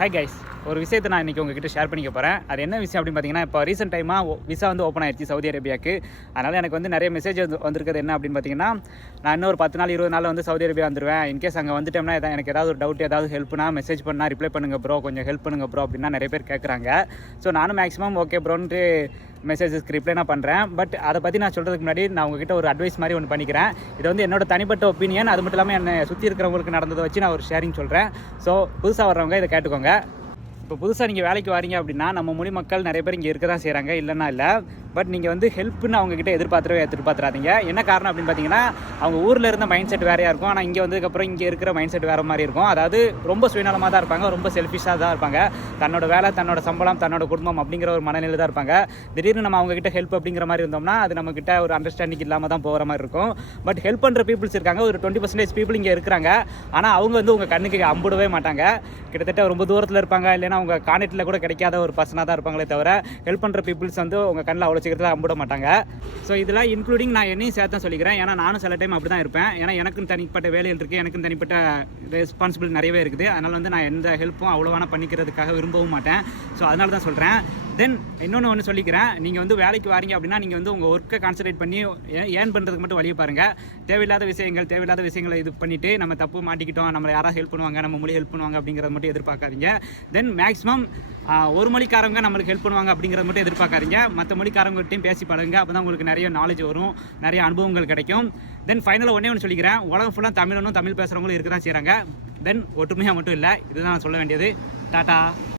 Hi guys, ஒரு விஷயத்தை நான் இன்றைக்கி உங்ககிட்ட ஷேர் பண்ணிக்க போகிறேன். அது என்ன விஷயம் அப்படின்னு பார்த்தீங்கன்னா, இப்போ ரீசெண்ட் டைமாக விசா வந்து ஓப்பன் ஆயிடுச்சு சவுதி அரேபியாவுக்கு. அதனால் எனக்கு வந்து நிறைய மெசேஜ் வந்திருக்கிறது என்ன அப்படின்னு பார்த்தீங்கன்னா, நான் இன்னும் ஒரு 10 நாள் 20 நாள் வந்து சவுதி அரேபியா வந்துடுவேன். இன்கேஸ் அங்கே வந்துட்டோம்னா எனக்கு ஏதாவது ஒரு டவுட் ஏதாவது ஹெல்ப்னா மெசேஜ் பண்ணால் ரிப்ளை பண்ணுங்கள் ப்ரோ, கொஞ்சம் ஹெல்ப் பண்ணுங்கள் ப்ரோ அப்படின்னா நிறைய பேர் கேட்குறாங்க. ஸோ நானும் மேக்ஸிமம் ஓகே ப்ரோன்ட்டு மெசேஜஸ்க்கு ரிப்ளை நான் பண்ணுறேன். பட் அதை பற்றி நான் சொல்கிறதுக்கு முன்னாடி நான் உங்ககிட்ட ஒரு அட்வைஸ் மாதிரி ஒன்று பண்ணிக்கிறேன். இது வந்து என்னோட தனிப்பட்ட ஒப்பீனியன். அது மட்டும் இல்லாமல் என்னை சுற்றி இருக்கிறவங்களுக்கு நடந்ததை வச்சு நான் ஒரு ஷேரிங் சொல்கிறேன். ஸோ புதுசாக வர்றவங்க இதை கேட்டுக்கோங்க. இப்போ புதுசாக நீங்கள் வேலைக்கு வரீங்க அப்படின்னா நம்ம மொழி மக்கள் நிறைய பேர் இங்கே இருக்க தான் செய்கிறாங்க, இல்லைன்னா இல்லை. பட் நீங்கள் வந்து ஹெல்ப்னு அவங்ககிட்ட எதிர்பார்த்துறாதீங்க. என்ன காரணம் அப்படின்னு பார்த்தீங்கன்னா, அவங்க ஊரில் இருந்த மைண்ட் செட் வேறையாக இருக்கும். ஆனால் இங்கே வந்ததுக்கப்புறம் இங்கே இருக்கிற மைண்ட் செட் வேறு மாதிரி இருக்கும். அதாவது ரொம்ப சுயநலமாக தான் இருப்பாங்க, ரொம்ப செல்ஃபிஷாக தான் இருப்பாங்க. தன்னோட வேலை, தன்னோட சம்பளம், தன்னோட குடும்பம் அப்படிங்கிற ஒரு மனநிலை தான் இருப்பாங்க. திடீர்னு நம்ம அவங்ககிட்ட ஹெல்ப் அப்படிங்கிற மாதிரி இருந்தோம்னா அது நம்மக்கிட்ட ஒரு அண்டர்ஸ்டாண்டிங் இல்லாமல் தான் போகிற மாதிரி இருக்கும். பட் ஹெல்ப் பண்ணுற பீப்புள்ஸ் இருக்காங்க, ஒரு 20% பீப்புள் இங்கே இருக்கிறாங்க. ஆனால் அவங்க வந்து உங்கள் கண்ணுக்கு அம்பிடவே மாட்டாங்க. கிட்டத்தட்ட ரொம்ப தூரத்தில் இருப்பாங்க, இல்லைன்னா உங்க கான்டெக்ட்டில் கூட கிடைக்காத ஒரு பர்சனாக தான் இருப்பாங்களே தவிர ஹெல்ப் பண்ணுற பீப்புள்ஸ் வந்து உங்கள் கண்ணில் அவ்வளோ சீக்கிரத்தில் அம்பிட மாட்டாங்க. ஸோ இதெல்லாம் இன்க்ளூடிங் நான் என்னையும் சேர்த்து சொல்லிக்கிறேன். ஏன்னா நானும் சில டைம் அப்படி தான் இருப்பேன். ஏன்னா எனக்கும் தனிப்பட்ட வேலைகள் இருக்குது, எனக்கும் தனிப்பட்ட ரெஸ்பான்சிபிலிட்டி நிறையவே இருக்குது. அதனால் வந்து நான் எந்த ஹெல்ப்பும் அவ்வளோவான பண்ணிக்கிறதுக்காக விரும்பவும் மாட்டேன். ஸோ அதனால தான் சொல்கிறேன். தென் இன்னொன்று சொல்லிக்கிறேன், நீங்கள் வந்து வேலைக்கு வாரீங்க அப்படின்னா நீங்கள் வந்து உங்கள் ஒர்க்கை கான்சன்ட்ரேட் பண்ணி ஏர்ன் பண்ணுறதுக்கு மட்டும் வழியை பாருங்கள். தேவையில்லாத விஷயங்களை இது பண்ணிவிட்டு நம்ம தப்பு மாட்டிக்கிட்டோம், நம்மளை யாராவது ஹெல்ப் பண்ணுவாங்க, நம்ம மொழி ஹெல்ப் பண்ணுவாங்க அப்படிங்கிறத மட்டும் எதிர்பார்க்காதீங்க. தென் மேக்ஸிமம் ஒரு மொழிக்காரங்க நம்மளுக்கு ஹெல்ப் பண்ணுவாங்க அப்படிங்கிறத மட்டும் எதிர்பார்க்காதீங்க. மற்ற மொழிக்காரங்கள்ட்டையும் பேசி பழகுங்க. அப்போ தான் உங்களுக்கு நிறைய நாலேஜ் வரும், நிறைய அனுபவங்கள் கிடைக்கும். தென் ஃபைனலாக ஒன்று சொல்லிக்கிறேன், உலகம் ஃபுல்லாக தமிழ் பேசுகிறவங்களும் இருக்க தான் செய்கிறாங்க. தென் ஒற்றுமையாக மட்டும் இல்லை, இதுதான் நான் சொல்ல வேண்டியது. டாட்டா.